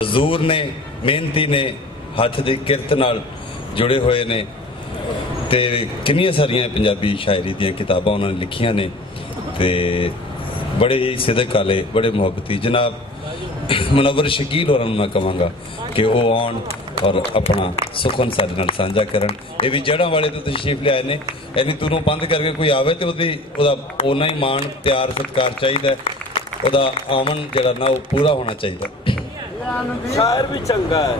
मजदूर ने, मेहनती ने, हथ की किरत नाल जुड़े हुए ने ते कितनी सारिया पंजाबी शायरी दी किताबां उन्होंने लिखिया ने ते बड़े ही सिदक वाले, बड़े मुहब्बती जनाब मुनव्वर शकील होरां मैं कहांगा कि वो आउण और अपना सुखन साडे नाल साझा करन। ये भी जड़ा वाले तो तशरीफ ले आए ने, इन्नी दूरों बंद करके कोई आवे तो उन्ना ही मान प्यार सत्कार चाहिए, उहदा आमन जिहड़ा ना वो पूरा होना चाहिए। शायर भी चंगा है।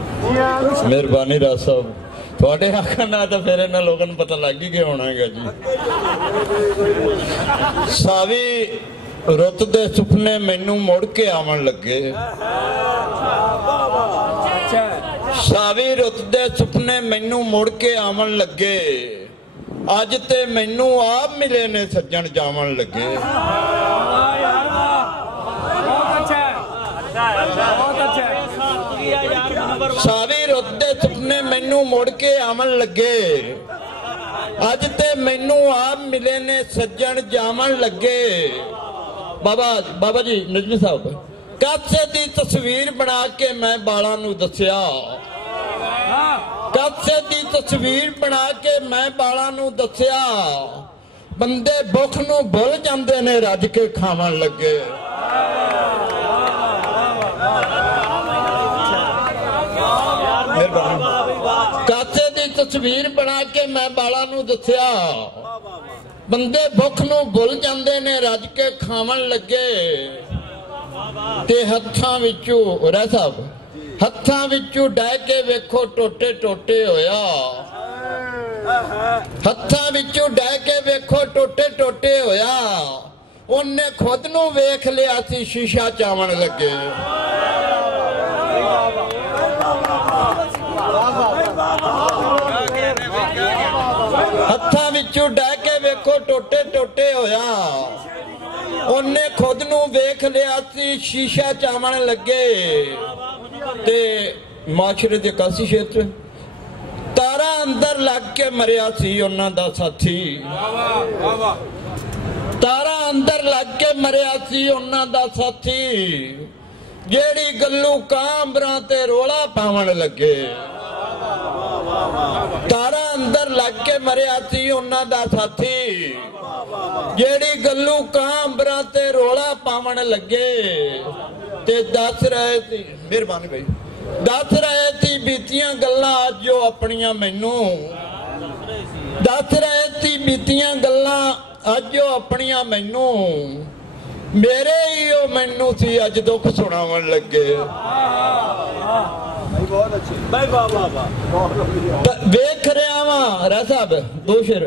मेहरबानी राज साहब, थोड़े आखन ना तो फिर इन्होंने लोगों को पता लग ही गया होना है जी। सावी रुत दे सुपने मैनू मुड़ के आवन लगे, सावी रुत दे सुपने मैनू मुड़ के आवन लगे, अज ते मैनू आप मिले ने सज्जन जावन लगे। सारी रुत दे सुपने मैनू मुड़ के आवन लगे, अज ते मैनू आप मिले ने सज्जन जावन लगे। बाबा जी नजमी साहब, कासे दी तस्वीर बना के मैं बालां नू दस्या, कासे दी तस्वीर बना के मैं बालां नू दस्या, बंदे भुख नू भुल जांदे ने रज के खावन लगे। कासे दी तस्वीर बना के मैं बाला नू दस्या, बंदे भुख नू भुल जांदे ने रज के खावन लगे। ते हत्थां विचों रह साहब, हत्थां विचों डह के वेखो टोटे टोटे होया, हत्थां विचों डह के वेखो टोटे टोटे होया, उन्हें खुद नू वेख लिया सी शीशा चावन लगे। हत्थां विचों डह के वेखो टोटे टोटे होया, उन्हें खुद नू वेख लिया सी शीशा चावन लगे। ते माशरे दे कासी क्षेत्र तारा अंदर लग के मरिया सी उन्हां दा साथी, तारा अंदर लग के मरिया सी उन्हां दा साथी, जेड़ी गल्लू कांबरां ते रोला पावन लगे। तारा अंदर लग के मरिया सी उन्हां दा साथी, जेड़ी गल्लू कांबरां ते रोला पावन लगे। ते दस रहे सी, मेहरबानी भाई, दस रहे सी बीतियां गल्लां अज जो अपनियां मैनू, दस रहे सी बीतियां गल्लां अज जो अपनियां मैनू, मेरे ही ओ मैनू सी अज दुख सुनावन लगे। वेख रहा वा रा साहब दो शेर,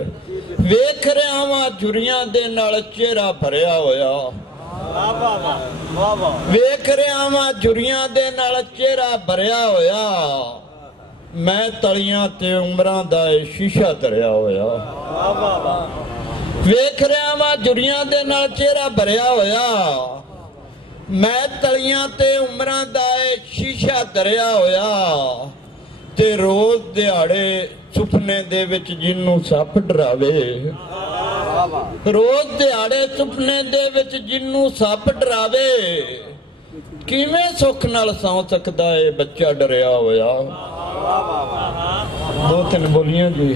वेख रहा वा जुरियां दे नाल चेहरा भरिया होया, वेख रहा वा जुरियां दे नाल चेहरा भरिया होया, मैं तलियां ते उमरां दा शीशा धरिया होया। वेख रहा वा जुरियां दे नाल चेहरा भरिया होया, मैं तलियां ते उमरां दा शीशा धरिया होया। ते रोज दिहाड़े सुपने दे विच जिन्नू सप डरावे, रोज दिहाड़े सुपने दे विच जिन्नू सप डरावे, किवें सुख नाल सौ सकदा है बच्चा डरिया होया। दो तीन बोलियां जी।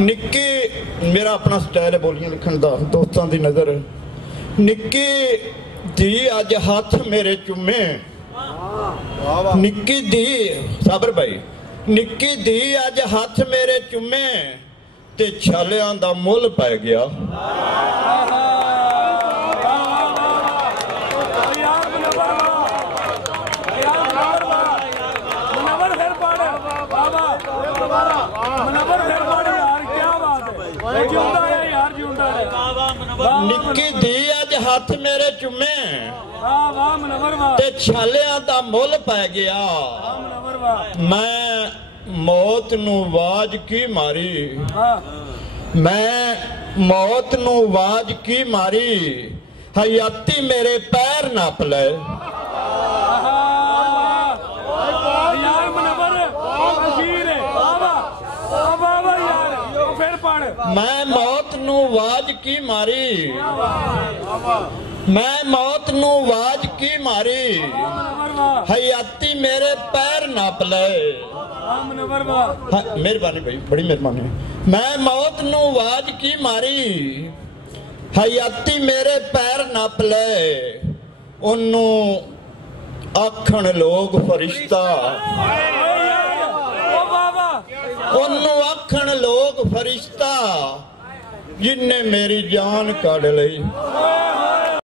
निक्की, मेरा अपना स्टाइल है बोलियां लिखण दा, दोस्तां दी नजर। निक्की दी अज हाथ मेरे चुमे, निक्की दी साबर भाई, निक्की दी अज हाथ मेरे चुमे, ते छालियां दा मुल पै गया। निक्की दी अज हाथ मेरे चुमे, ते छालियां दा मुल पै गया। मैं मौत नू आवाज की मारी, मैं मौत नू आवाज की मारी, हयाती मेरे पैर नाप ले। मैं मौत नू आवाज की मारी, मैं मौत नू आवाज की मारी हयाती मेरे पैर नाप ले। मेहरबानी भाई, बड़ी मेहरबानी। मैं मौत नू आवाज की मारी हयाती मेरे पैर नाप ले। ओनू आखण लोग फरिश्ता, ओनू आखण लोग फरिश्ता जिन्ने मेरी जान कढ़ लई।